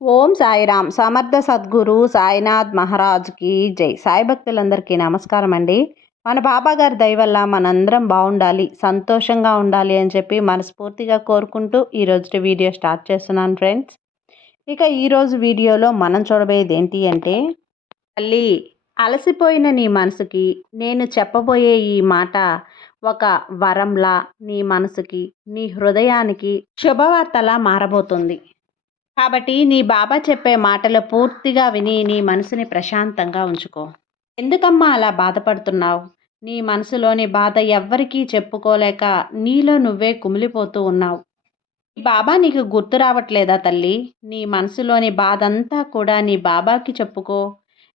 ఓం సాయిరామ్. సమర్థ సద్గురు సాయినాథ్ మహారాజ్కి జై. సాయి భక్తులందరికీ నమస్కారం అండి. మన బాబాగారి గారి మనందరం బాగుండాలి సంతోషంగా ఉండాలి అని చెప్పి మనస్ఫూర్తిగా కోరుకుంటూ ఈరోజు వీడియో స్టార్ట్ చేస్తున్నాను ఫ్రెండ్స్. ఇక ఈరోజు వీడియోలో మనం చూడబోయేది ఏంటి అంటే తల్లి అలసిపోయిన నీ మనసుకి నేను చెప్పబోయే ఈ మాట ఒక వరంలా నీ మనసుకి నీ హృదయానికి శుభవార్తలా మారబోతుంది. కాబట్టి నీ బాబా చెప్పే మాటలు పూర్తిగా విని నీ మనసుని ప్రశాంతంగా ఉంచుకో. ఎందుకమ్మా అలా బాధపడుతున్నావు? నీ మనసులోని బాధ ఎవ్వరికీ చెప్పుకోలేక నీలో నువ్వే కుమిలిపోతూ ఉన్నావు. బాబా నీకు గుర్తు రావట్లేదా తల్లి? నీ మనసులోని బాధ అంతా కూడా నీ బాబాకి చెప్పుకో.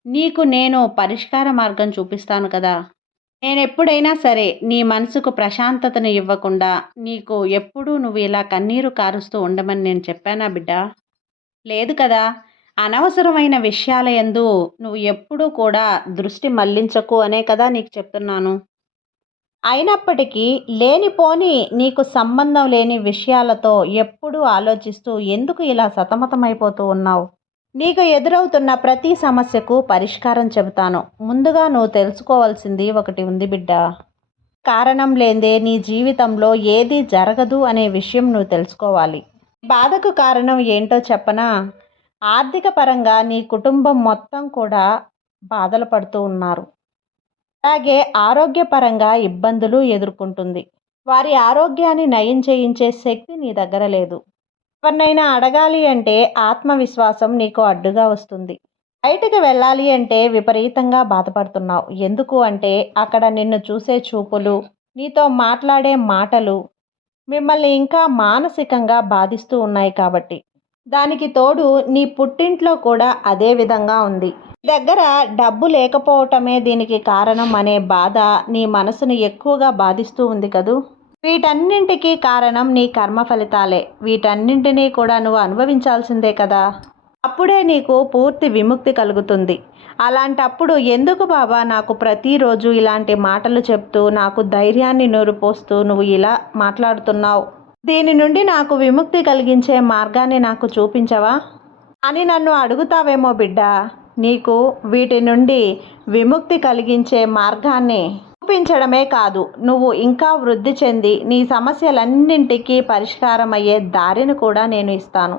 నీకు నేను పరిష్కార మార్గం చూపిస్తాను కదా. నేను ఎప్పుడైనా సరే నీ మనసుకు ప్రశాంతతను ఇవ్వకుండా నీకు ఎప్పుడూ నువ్వు ఇలా కన్నీరు కారుస్తూ ఉండమని నేను చెప్పానా బిడ్డ? లేదు కదా. అనవసరమైన విషయాల ఎందు నువ్వు ఎప్పుడూ కూడా దృష్టి మళ్ళించకు అనే కదా నీకు చెప్తున్నాను. అయినప్పటికీ లేనిపోని నీకు సంబంధం లేని విషయాలతో ఎప్పుడూ ఆలోచిస్తూ ఎందుకు ఇలా సతమతమైపోతూ ఉన్నావు? నీకు ఎదురవుతున్న ప్రతి సమస్యకు పరిష్కారం చెబుతాను. ముందుగా నువ్వు తెలుసుకోవాల్సింది ఒకటి ఉంది బిడ్డ. కారణం లేదే నీ జీవితంలో ఏది జరగదు అనే విషయం నువ్వు తెలుసుకోవాలి. బాధకు కారణం ఏంటో చెప్పనా? ఆర్థిక పరంగా నీ కుటుంబం మొత్తం కూడా బాధలు పడుతూ ఉన్నారు. అలాగే ఆరోగ్యపరంగా ఇబ్బందులు ఎదుర్కొంటుంది. వారి ఆరోగ్యాన్ని నయం చేయించే శక్తి నీ దగ్గర లేదు. ఎవరినైనా అడగాలి అంటే ఆత్మవిశ్వాసం నీకు అడ్డుగా వస్తుంది. బయటకు వెళ్ళాలి అంటే విపరీతంగా బాధపడుతున్నావు. ఎందుకు అంటే అక్కడ నిన్ను చూసే చూపులు నీతో మాట్లాడే మాటలు మిమ్మల్ని ఇంకా మానసికంగా బాధిస్తూ ఉన్నాయి కాబట్టి. దానికి తోడు నీ పుట్టింట్లో కూడా అదే విధంగా ఉంది. దగ్గర డబ్బు లేకపోవటమే దీనికి కారణం అనే బాధ నీ మనసును ఎక్కువగా బాధిస్తూ ఉంది కదూ? వీటన్నింటికీ కారణం నీ కర్మ ఫలితాలే. వీటన్నింటినీ కూడా నువ్వు అనుభవించాల్సిందే కదా. అప్పుడే నీకు పూర్తి విముక్తి కలుగుతుంది. అలాంటప్పుడు ఎందుకు బాబా నాకు ప్రతిరోజు ఇలాంటి మాటలు చెప్తూ నాకు ధైర్యాన్ని నూరిపోస్తూ నువ్వు ఇలా మాట్లాడుతున్నావు? దీని నుండి నాకు విముక్తి కలిగించే మార్గాన్ని నాకు చూపించవా? అని నన్ను అడుగుతావేమో బిడ్డ నీకు వీటి నుండి విముక్తి కలిగించే మార్గాన్ని చూపించడమే కాదు నువ్వు ఇంకా వృద్ధి చెంది నీ సమస్యలన్నింటికీ పరిష్కారం అయ్యే దారిని కూడా నేను ఇస్తాను.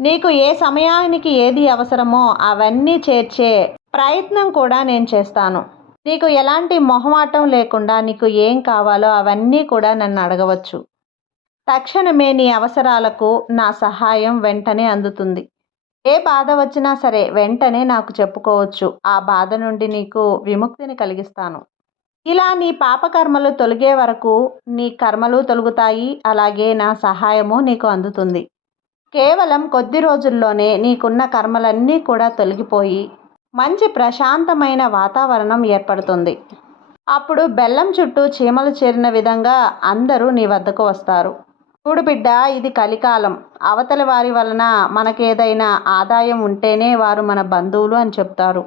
నీకు ఏ సమయానికి ఏది అవసరమో అవన్నీ చేర్చే ప్రయత్నం కూడా నేను చేస్తాను. నీకు ఎలాంటి మొహమాటం లేకుండా నీకు ఏం కావాలో అవన్నీ కూడా నన్ను అడగవచ్చు. తక్షణమే నీ అవసరాలకు నా సహాయం వెంటనే అందుతుంది. ఏ బాధ వచ్చినా సరే వెంటనే నాకు చెప్పుకోవచ్చు. ఆ బాధ నుండి నీకు విముక్తిని కలిగిస్తాను. ఇలా నీ పాపకర్మలు తొలగే వరకు నీ కర్మలు తొలుగుతాయి. అలాగే నా సహాయము నీకు అందుతుంది. కేవలం కొద్ది రోజుల్లోనే నీకున్న కర్మలన్నీ కూడా తొలగిపోయి మంచి ప్రశాంతమైన వాతావరణం ఏర్పడుతుంది. అప్పుడు బెల్లం చుట్టూ చీమలు చేరిన విధంగా అందరూ నీ వద్దకు వస్తారు. చూడు బిడ్డ ఇది కలికాలం. అవతలి వారి వలన మనకేదైనా ఆదాయం ఉంటేనే వారు మన బంధువులు అని చెప్తారు.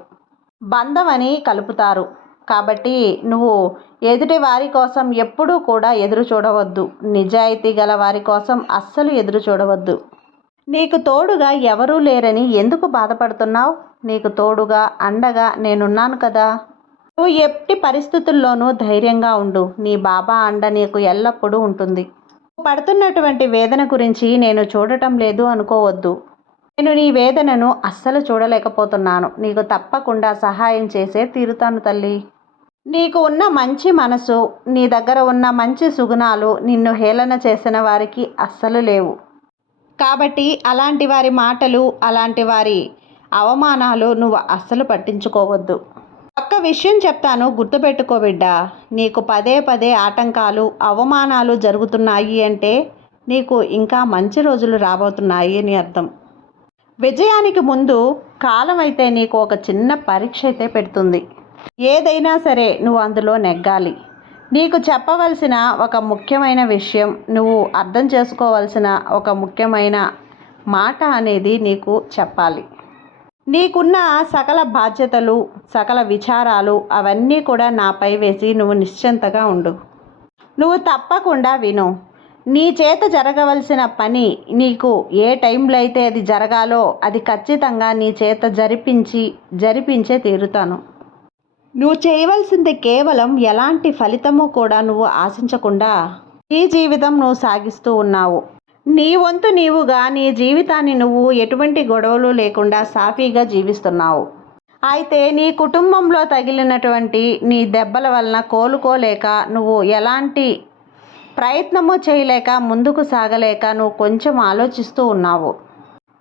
బంధమని కలుపుతారు. కాబట్టి నువ్వు ఎదుటి వారి కోసం ఎప్పుడూ కూడా ఎదురు చూడవద్దు. నిజాయితీ గల వారి కోసం అస్సలు ఎదురు చూడవద్దు. నీకు తోడుగా ఎవరూ లేరని ఎందుకు బాధపడుతున్నావు? నీకు తోడుగా అండగా నేనున్నాను కదా. నువ్వు ఎట్టి పరిస్థితుల్లోనూ ధైర్యంగా ఉండు. నీ బాబా అండ నీకు ఎల్లప్పుడూ ఉంటుంది. పడుతున్నటువంటి వేదన గురించి నేను చూడటం లేదు అనుకోవద్దు. నేను నీ వేదనను అస్సలు చూడలేకపోతున్నాను. నీకు తప్పకుండా సహాయం చేసే తీరుతాను తల్లి. నీకు ఉన్న మంచి మనసు నీ దగ్గర ఉన్న మంచి సుగుణాలు నిన్ను హేళన చేసిన వారికి అస్సలు లేవు. కాబట్టి అలాంటి వారి మాటలు అలాంటి వారి అవమానాలు నువ్వు అస్సలు పట్టించుకోవద్దు. ఒక్క విషయం చెప్తాను గుర్తుపెట్టుకో బిడ్డ. నీకు పదే పదే ఆటంకాలు అవమానాలు జరుగుతున్నాయి అంటే నీకు ఇంకా మంచి రోజులు రాబోతున్నాయి అని అర్థం. విజయానికి ముందు కాలం అయితే నీకు ఒక చిన్న పరీక్ష అయితే పెడుతుంది. ఏదైనా సరే నువ్వు అందులో నెగ్గాలి. నీకు చెప్పవలసిన ఒక ముఖ్యమైన విషయం నువ్వు అర్థం చేసుకోవాల్సిన ఒక ముఖ్యమైన మాట అనేది నీకు చెప్పాలి. నీకున్న సకల బాధ్యతలు సకల విచారాలు అవన్నీ కూడా నాపై వేసి నువ్వు నిశ్చింతగా ఉండు. నువ్వు తప్పకుండా విను. నీ చేత జరగవలసిన పని నీకు ఏ టైంలో అయితే అది జరగాలో అది ఖచ్చితంగా నీ చేత జరిపించి జరిపించే తీరుతాను. నువ్వు చేయవలసింది కేవలం ఎలాంటి ఫలితము కూడా నువ్వు ఆశించకుండా నీ జీవితం నువ్వు సాగిస్తూ ఉన్నావు. నీ వంతు నీవుగా నీ జీవితాన్ని నువ్వు ఎటువంటి గొడవలు లేకుండా సాఫీగా జీవిస్తున్నావు. అయితే నీ కుటుంబంలో తగిలినటువంటి నీ దెబ్బల వలన కోలుకోలేక నువ్వు ఎలాంటి ప్రయత్నము చేయలేక ముందుకు సాగలేక నువ్వు కొంచెం ఆలోచిస్తూ ఉన్నావు.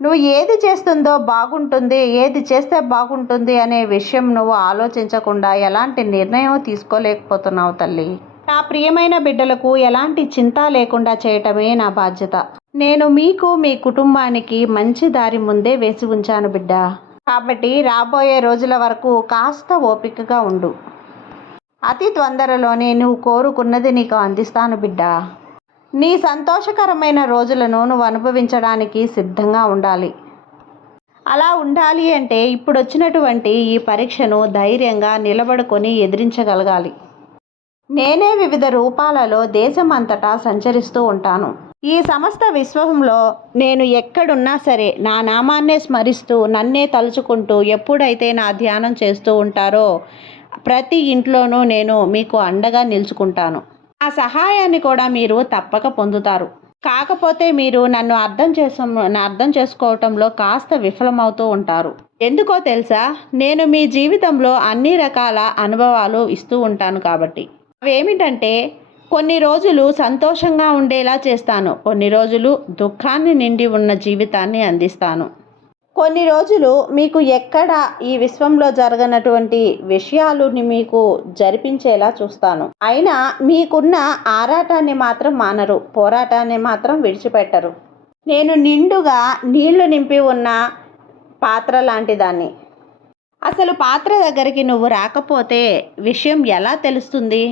నువ్వు ఏది చేస్తుందో బాగుంటుంది ఏది చేస్తే బాగుంటుంది అనే విషయం నువ్వు ఆలోచించకుండా ఎలాంటి నిర్ణయం తీసుకోలేకపోతున్నావు తల్లి. నా ప్రియమైన బిడ్డలకు ఎలాంటి చింత లేకుండా చేయటమే నా బాధ్యత. నేను మీకు మీ కుటుంబానికి మంచి దారి ముందే వేసి ఉంచాను బిడ్డ. కాబట్టి రాబోయే రోజుల వరకు కాస్త ఓపికగా ఉండు. అతి తొందరలోనే నువ్వు కోరుకున్నది నీకు అందిస్తాను బిడ్డ. నీ సంతోషకరమైన రోజులను నువ్వు అనుభవించడానికి సిద్ధంగా ఉండాలి. అలా ఉండాలి అంటే ఇప్పుడు వచ్చినటువంటి ఈ పరీక్షను ధైర్యంగా నిలబడుకొని ఎదిరించగలగాలి. నేనే వివిధ రూపాలలో దేశమంతటా సంచరిస్తూ ఉంటాను. ఈ సమస్త విశ్వంలో నేను ఎక్కడున్నా సరే నా నామాన్నే స్మరిస్తూ నన్నే తలుచుకుంటూ ఎప్పుడైతే నా ధ్యానం చేస్తూ ఉంటారో ప్రతి ఇంట్లోనూ నేను మీకు అండగా నిలుచుకుంటాను. ఆ సహాయాన్ని కూడా మీరు తప్పక పొందుతారు. కాకపోతే మీరు నన్ను అర్థం చేసు అర్థం చేసుకోవటంలో కాస్త విఫలమవుతూ ఉంటారు. ఎందుకో తెలుసా? నేను మీ జీవితంలో అన్ని రకాల అనుభవాలు ఇస్తూ ఉంటాను కాబట్టి. అవేమిటంటే కొన్ని రోజులు సంతోషంగా ఉండేలా చేస్తాను. కొన్ని రోజులు దుఃఖాన్ని నిండి ఉన్న జీవితాన్ని అందిస్తాను. కొన్ని రోజులు మీకు ఎక్కడ ఈ విశ్వంలో జరగనటువంటి విషయాలుని మీకు జరిపించేలా చూస్తాను. అయినా మీకున్న ఆరాటాన్ని మాత్రం మానరు పోరాటాన్ని మాత్రం విడిచిపెట్టరు. నేను నిండుగా నీళ్ళు నింపి ఉన్న పాత్ర లాంటి దాన్ని అసలు పాత్ర దగ్గరికి నువ్వు రాకపోతే విషయం ఎలా తెలుస్తుంది?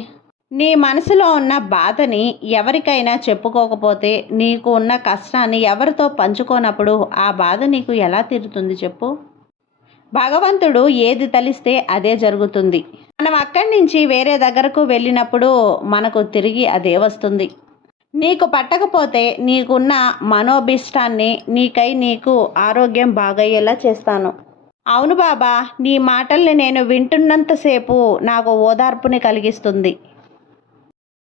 నీ మనసులో ఉన్న బాధని ఎవరికైనా చెప్పుకోకపోతే నీకు ఉన్న కష్టాన్ని ఎవరితో పంచుకోనప్పుడు ఆ బాధ నీకు ఎలా తీరుతుంది చెప్పు? భగవంతుడు ఏది తలిస్తే అదే జరుగుతుంది. మనం అక్కడి నుంచి వేరే దగ్గరకు వెళ్ళినప్పుడు మనకు తిరిగి అదే వస్తుంది. నీకు పట్టకపోతే నీకున్న మనోభిష్టాన్ని నీకై నీకు ఆరోగ్యం బాగయ్యేలా చేస్తాను. అవును బాబా నీ మాటల్ని నేను వింటున్నంతసేపు నాకు ఓదార్పుని కలిగిస్తుంది.